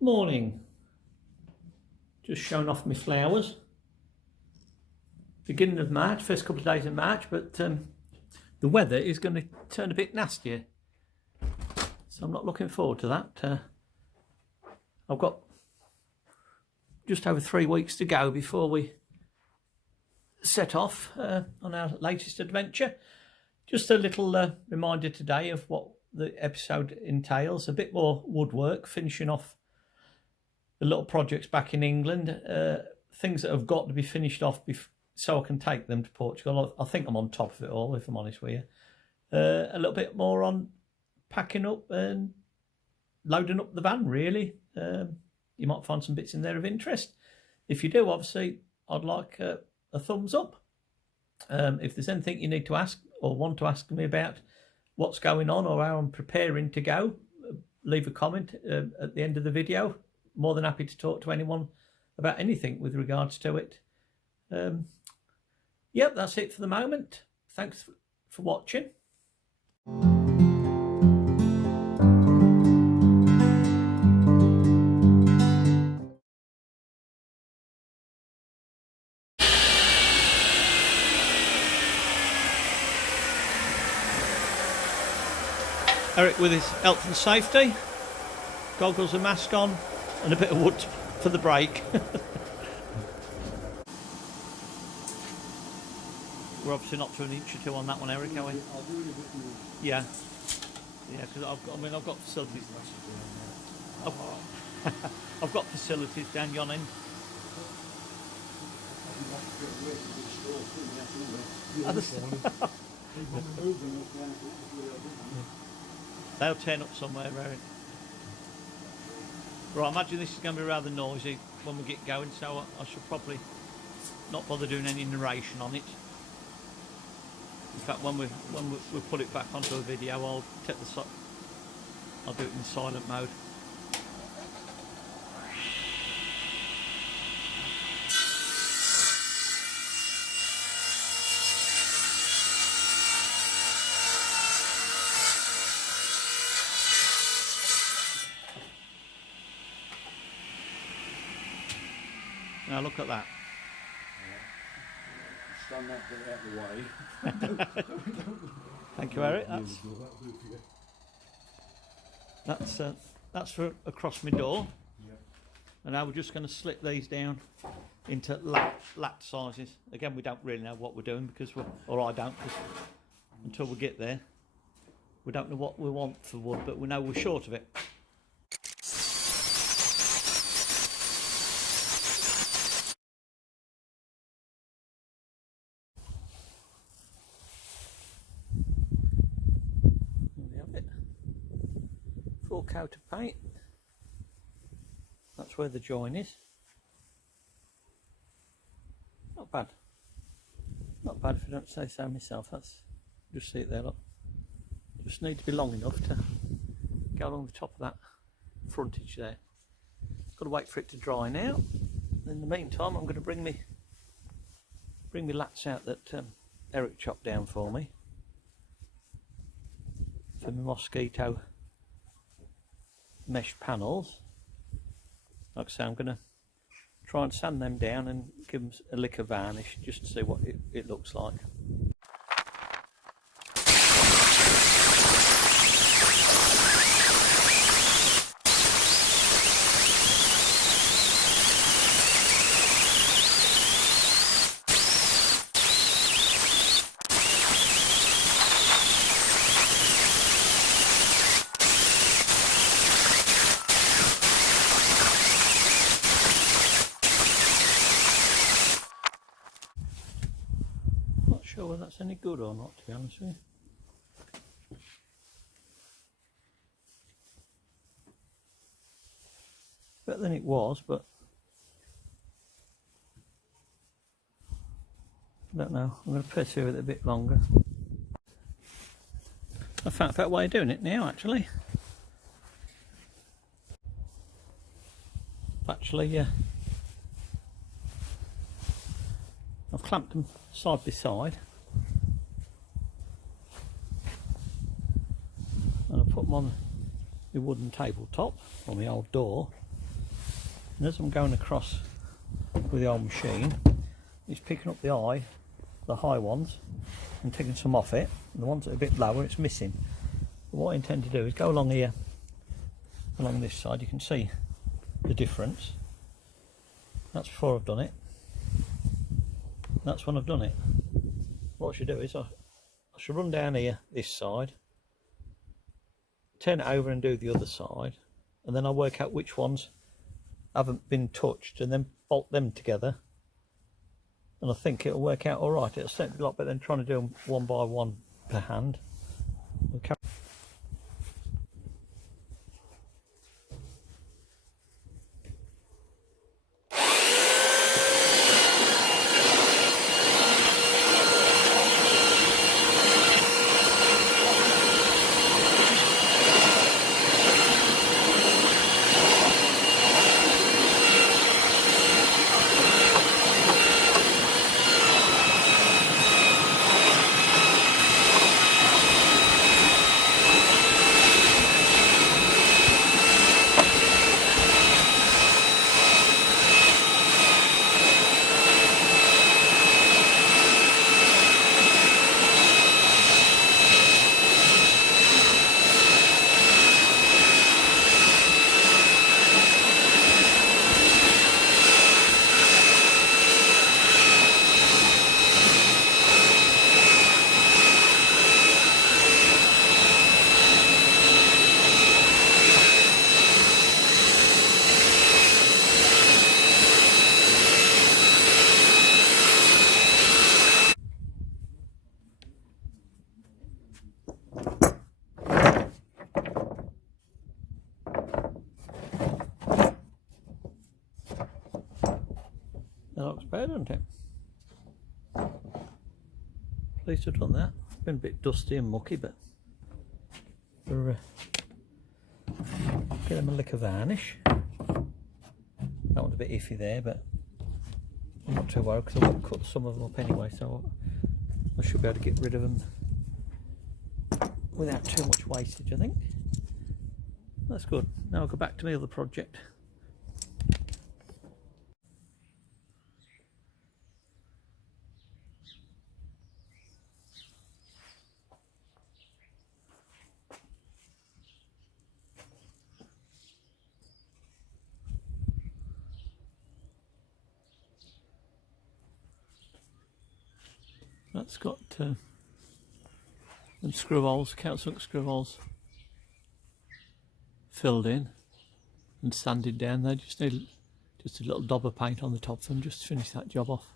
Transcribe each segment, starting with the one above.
Morning. Just showing off my flowers. Beginning of March, first couple of days of March, but the weather is going to turn a bit nastier. So I'm not looking forward to that. I've got just over 3 weeks to go before we set off on our latest adventure. Just a little reminder today of what the episode entails. A bit more woodwork, finishing off the little projects back in England, things that have got to be finished off so I can take them to Portugal. I think I'm on top of it all, if I'm honest with you. A little bit more on packing up and loading up the van, really. You might find some bits in there of interest. If you do, obviously, I'd like a thumbs up. If there's anything you need to ask or want to ask me about what's going on or how I'm preparing to go, leave a comment at the end of the video. More than happy to talk to anyone about anything with regards to it. Yep, that's it for the moment. Thanks for watching. Eric with his health and safety, goggles and mask on, and a bit of wood for the brake. We're obviously not to an inch or two on that one, Eric, are we? Yeah. Yeah, because I've got facilities. I've got facilities down yon end. They'll turn up somewhere, Eric. Right, I imagine this is going to be rather noisy when we get going, so I should probably not bother doing any narration on it. In fact, when we put it back onto a video, I'll do it in silent mode. Now look at that. Stand that bit out the way. Thank you, Eric. That's for across my door. Yep. And now we're just going to slip these down into lat sizes. Again, we don't really know what we're doing because I don't, until we get there. We don't know what we want for wood, but we know we're short of it. Full coat of paint. That's where the join is. Not bad. Not bad if I don't say so myself. That's just see it there, look. Just need to be long enough to go along the top of that frontage there. Got to wait for it to dry now. In the meantime, I'm going to bring me lats out that Eric chopped down for me for my mosquito mesh panels. Like I say, I'm going to try and sand them down and give them a lick of varnish just to see what it looks like. Sure whether that's any good or not, to be honest with you. Better than it was, but I don't know. I'm going to persevere with it a bit longer. I found a better way of doing it now, actually. I've clamped them side by side, and I put them on the wooden tabletop on the old door, And as I'm going across with the old machine, it's picking up the high ones, and taking some off it. And the ones that are a bit lower, it's missing. But what I intend to do is go along here, along this side. You can see the difference. That's before I've done it. That's when I've done it. What I should do is I should run down here this side, turn it over and do the other side, and then I'll work out which ones haven't been touched and then bolt them together, and I think it'll work out alright. It'll certainly be a lot better than trying to do them one by one per hand. Okay. That looks better, doesn't it? Pleased to have done that. It's been a bit dusty and mucky, but we're get them a lick of varnish. That one's a bit iffy there, but I'm not too worried because I won't cut some of them up anyway, so I should be able to get rid of them without too much wastage, I think. That's good. Now I'll go back to my other project. That's got them screw holes, countersunk screw holes filled in and sanded down. They just need just a little daub of paint on the top of them just to finish that job off.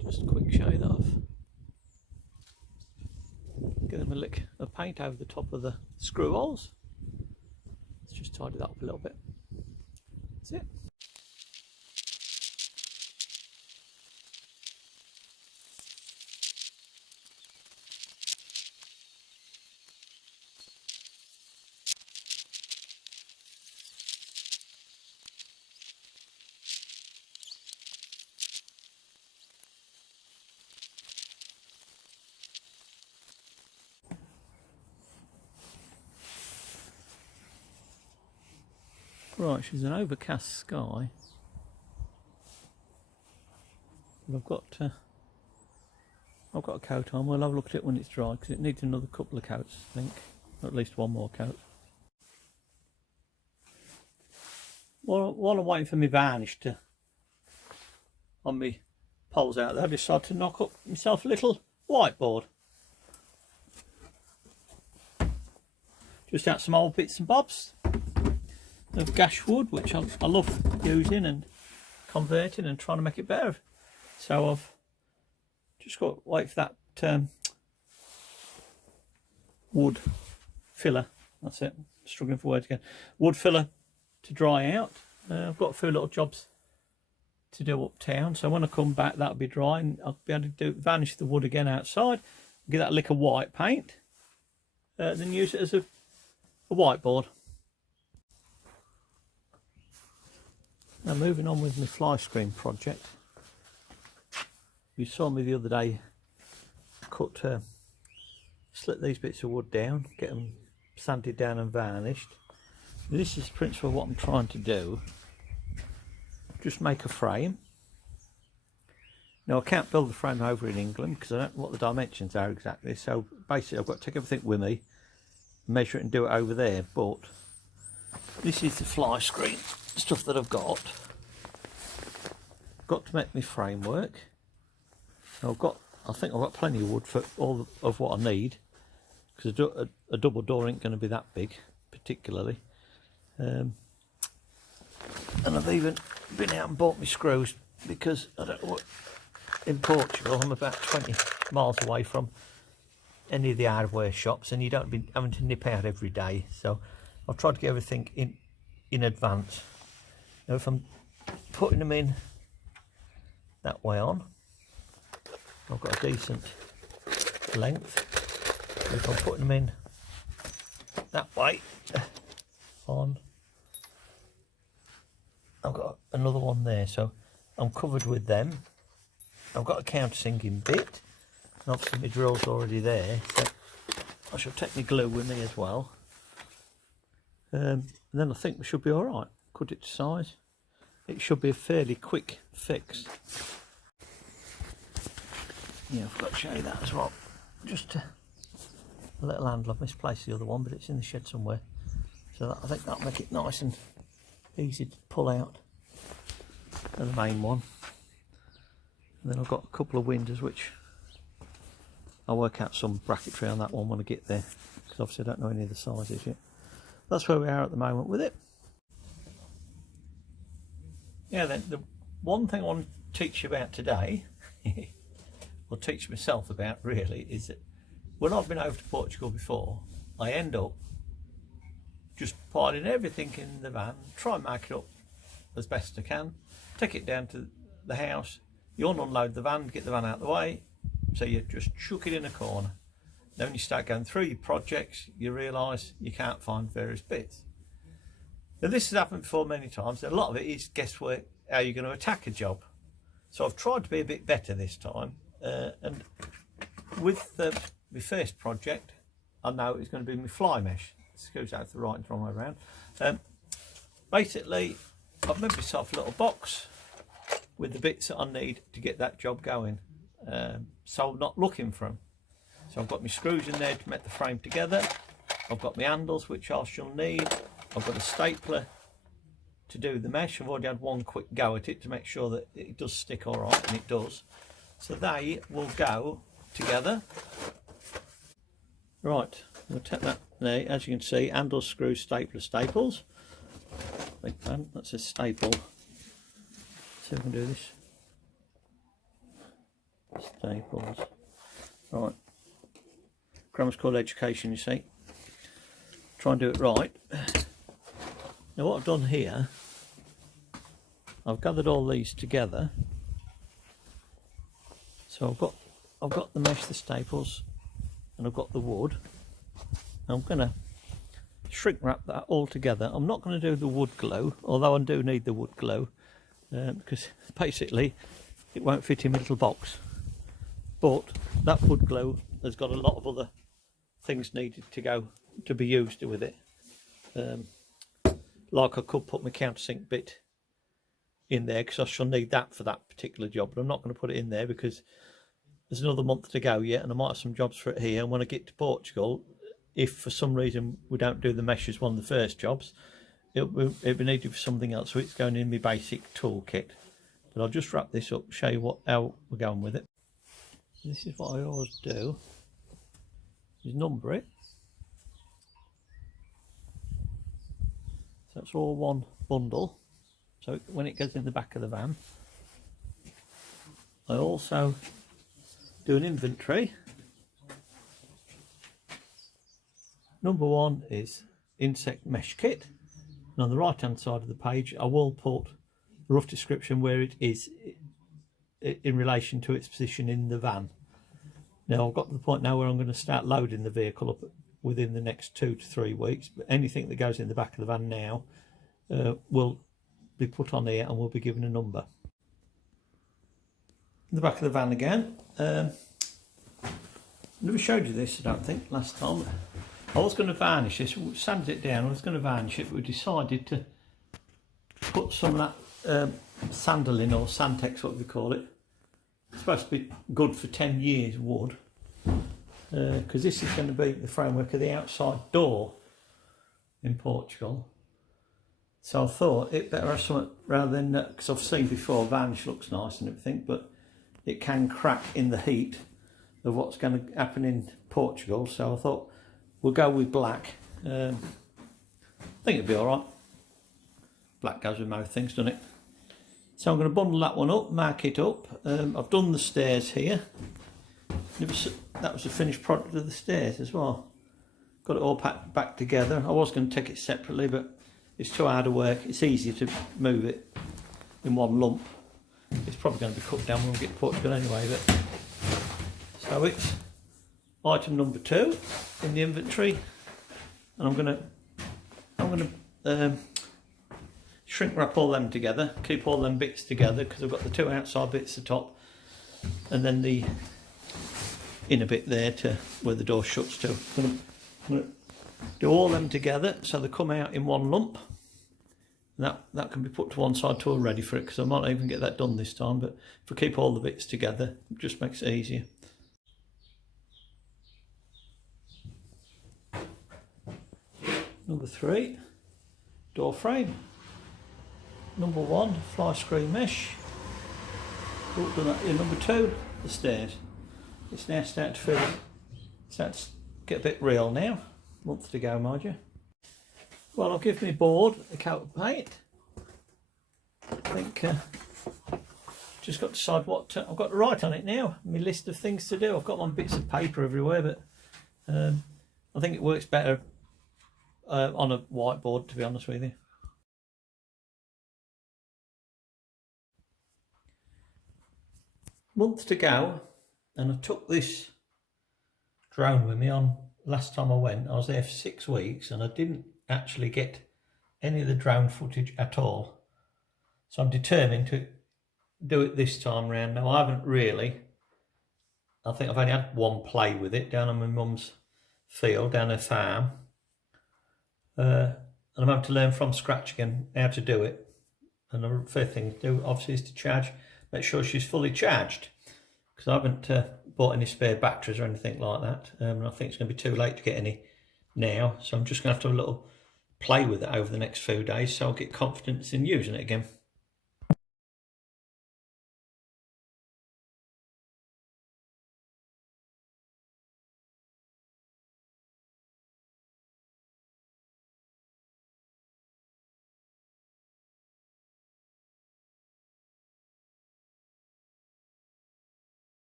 Just a quick shade off. Give them a lick of paint over the top of the screw holes. Let's just tidy that up a little bit. That's it. Right, she's an overcast sky. But I've got a coat on. We'll have a look at it when it's dry because it needs another couple of coats, I think, or at least one more coat. While I'm waiting for my varnish to on my poles out there, I decided to knock up myself a little whiteboard. Just out some old bits and bobs of gash wood, which I love using and converting and trying to make it better. So I've just got to wait for that wood filler. That's it. Struggling for words again. Wood filler to dry out. I've got a few little jobs to do uptown. So when I come back, that'll be dry, and I'll be able to varnish the wood again outside. Get that lick of white paint, then use it as a whiteboard. Now moving on with my fly screen project. You saw me the other day slit these bits of wood down, get them sanded down and varnished. This is the principle of what I'm trying to do. Just make a frame. Now I can't build the frame over in England because I don't know what the dimensions are exactly. So basically I've got to take everything with me, measure it and do it over there. But this is the fly screen stuff that I've got. Got to make my framework. Now I think I've got plenty of wood for all of what I need, because a double door ain't going to be that big particularly. And I've even been out and bought my screws, because I don't know what, in Portugal I'm about 20 miles away from any of the hardware shops, and you don't be having to nip out every day, so I've tried to get everything in advance. Now if I'm putting them in that way on, I've got a decent length. If I'm putting them in that way on, I've got another one there, so I'm covered with them. I've got a countersinking bit, and obviously my drill's already there, so I shall take my glue with me as well. And then I think we should be alright. Cut it to size. It should be a fairly quick fix. Yeah, I forgot to show you that as well. Just a little handle. I've misplaced the other one, but it's in the shed somewhere. So I think that'll make it nice and easy to pull out the main one. And then I've got a couple of windows, which I'll work out some bracketry on that one when I get there, because obviously I don't know any of the sizes yet. That's where we are at the moment with it. Yeah, then the one thing I want to teach you about today, or teach myself about really, is that when I've been over to Portugal before, I end up just piling everything in the van, try and make it up as best I can, take it down to the house, you unload the van, get the van out of the way, so you just chuck it in a corner. Then when you start going through your projects, you realise you can't find various bits. Now this has happened before many times. A lot of it is guesswork, how you're going to attack a job. So I've tried to be a bit better this time, and with my first project, I know it's going to be my fly mesh. Screws out the right and wrong way around. Basically, I've made myself a little box with the bits that I need to get that job going. So I'm not looking for them. So I've got my screws in there to make the frame together. I've got my handles, which I shall need. I've got a stapler to do the mesh. I've already had one quick go at it to make sure that it does stick all right, and it does. So they will go together. Right, we'll take that there. As you can see, handles, screws, stapler, staples. Big pan, that's a staple. See if we can do this. Staples. Right. Grammar school education, you see. Try and do it right. Now what I've done here, I've gathered all these together. So I've got the mesh, the staples, and I've got the wood. I'm going to shrink wrap that all together. I'm not going to do the wood glue, although I do need the wood glue, because basically it won't fit in my little box. But that wood glue has got a lot of other things needed to be used with it. Like I could put my countersink bit in there, because I shall need that for that particular job, but I'm not going to put it in there because there's another month to go yet, and I might have some jobs for it here. And when I get to Portugal, if for some reason we don't do the mesh as one of the first jobs, it'll be needed for something else, so it's going in my basic toolkit. But I'll just wrap this up, show you how we're going with it. This is what I always do, is number it. So it's all one bundle, so when it goes in the back of the van. I also do an inventory. Number one is insect mesh kit, and on the right hand side of the page I will put a rough description where it is in relation to its position in the van. Now I've got to the point now where I'm going to start loading the vehicle up within the next 2 to 3 weeks, but anything that goes in the back of the van now will be put on here and will be given a number. In the back of the van again, never showed you this I don't think last time. I was going to varnish this, sanded it down, I was going to varnish it, but we decided to put some of that sandalin or Santex, what we call it. It's supposed to be good for 10 years wood, because this is going to be the framework of the outside door in Portugal. So I thought it better have something rather than, because I've seen before varnish looks nice and everything, but it can crack in the heat of what's going to happen in Portugal. So I thought we'll go with black. I think it'll be alright. Black goes with most things, doesn't it? So I'm going to bundle that one up, mark it up. I've done the stairs here. That was the finished product of the stairs as well. Got it all packed back together. I was going to take it separately, but it's too hard to work. It's easier to move it in one lump. It's probably going to be cut down when we get to Portugal anyway. But so it's item number 2 in the inventory, and I'm going to shrink wrap all them together, keep all them bits together, because I've got the 2 outside bits at the top, and then the inner bit there to where the door shuts to. I'm going to do all them together so they come out in one lump. And that can be put to one side till we're ready for it, because I might even get that done this time, but if we keep all the bits together, it just makes it easier. Number 3, door frame. Number 1, fly screen mesh. Oh, done that. Number 2, the stairs. It's now starting to feel, starting to get a bit real now. Month to go, mind you. Well, I'll give my board a coat of paint. I think just got to decide what I've got to write on it now. My list of things to do. I've got my bits of paper everywhere, but I think it works better on a whiteboard, to be honest with you. Month to go, and I took this drone with me on last time I went. I was there for 6 weeks and I didn't actually get any of the drone footage at all. So I'm determined to do it this time round. Now I haven't really, I think I've only had one play with it down on my mum's field, down her farm. And I'm having to learn from scratch again how to do it. And the first thing to do obviously is to charge, make sure she's fully charged, because I haven't bought any spare batteries or anything like that. And I think it's going to be too late to get any now, so I'm just going to have to have a little play with it over the next few days so I'll get confidence in using it again.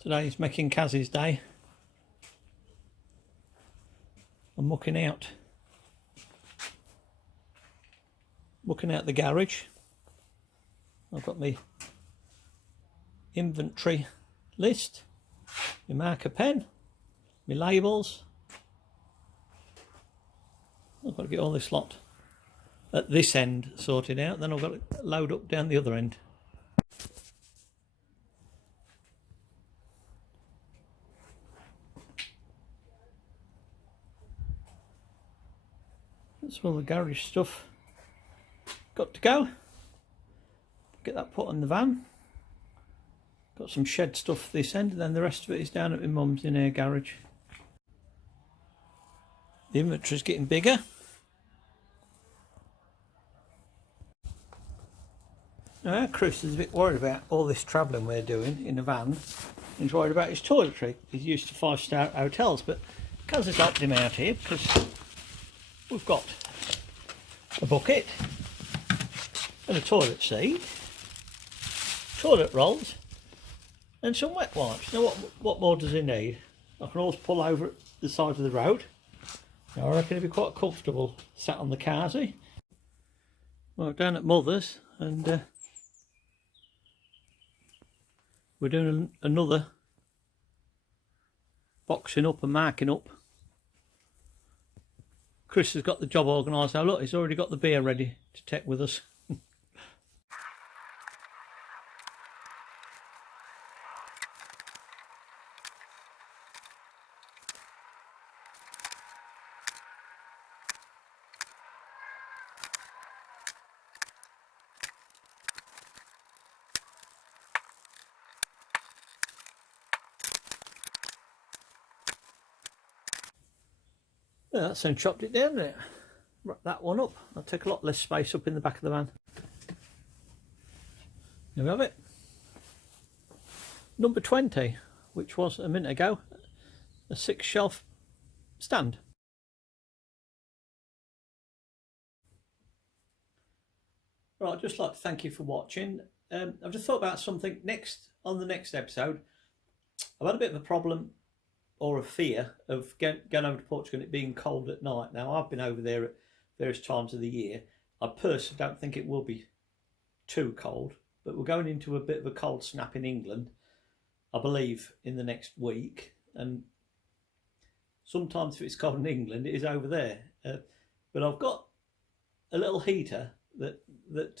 Today is making Kaz's day. I'm mucking out the garage. I've got my inventory list, my marker pen, my labels. I've got to get all this lot at this end sorted out, then I've got to load up down the other end. That's all the garage stuff got to go. Get that put on the van. Got some shed stuff this end, and then the rest of it is down at my mum's in her garage. The inventory's getting bigger. Now Chris is a bit worried about all this travelling we're doing in a van. He's worried about his toiletry. He's used to 5-star hotels, but Kaz has helped him out here because we've got a bucket and a toilet seat, toilet rolls and some wet wipes. Now what more does he need? I can always pull over at the side of the road. Now I reckon he'll be quite comfortable sat on the carsy. Well, down at Mother's, and we're doing another boxing up and marking up, Chris has got the job organised. Oh look, he's already got the beer ready to take with us. Yeah, that soon chopped it down there. Wrap that one up. I'll take a lot less space up in the back of the van. There we have it. Number 20, which was a minute ago a 6-shelf stand. Right, I'd just like to thank you for watching. I've just thought about something on the next episode. I've had a bit of a problem or a fear of going over to Portugal and it being cold at night. Now, I've been over there at various times of the year. I personally don't think it will be too cold, but we're going into a bit of a cold snap in England, I believe, in the next week. And sometimes if it's cold in England, it is over there. But I've got a little heater that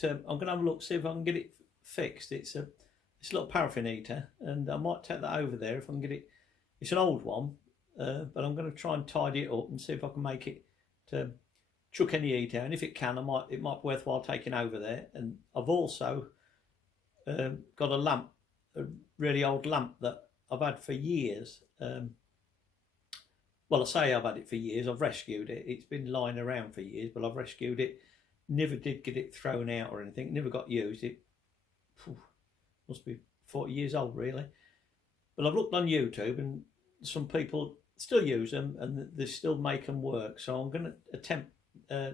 I'm going to have a look, see if I can get it fixed. It's a little paraffin heater, and I might take that over there if I can get it. It's an old one, but I'm going to try and tidy it up and see if I can make it to chuck any heat out. And if it can, it might be worthwhile taking over there. And I've also got a lamp, a really old lamp that I've had for years. Well, I say I've had it for years. I've rescued it. It's been lying around for years, but I've rescued it. Never did get it thrown out or anything. Never got used. It must be 40 years old, really. But I've looked on YouTube, and some people still use them, and they still make them work. So I'm going to attempt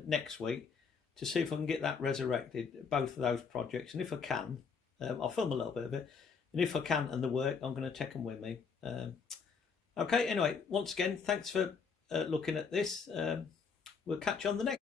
next week to see if I can get that resurrected, both of those projects. And if I can, I'll film a little bit of it. And if I can and they work, I'm going to take them with me. Okay, anyway, once again, thanks for looking at this. We'll catch you on the next.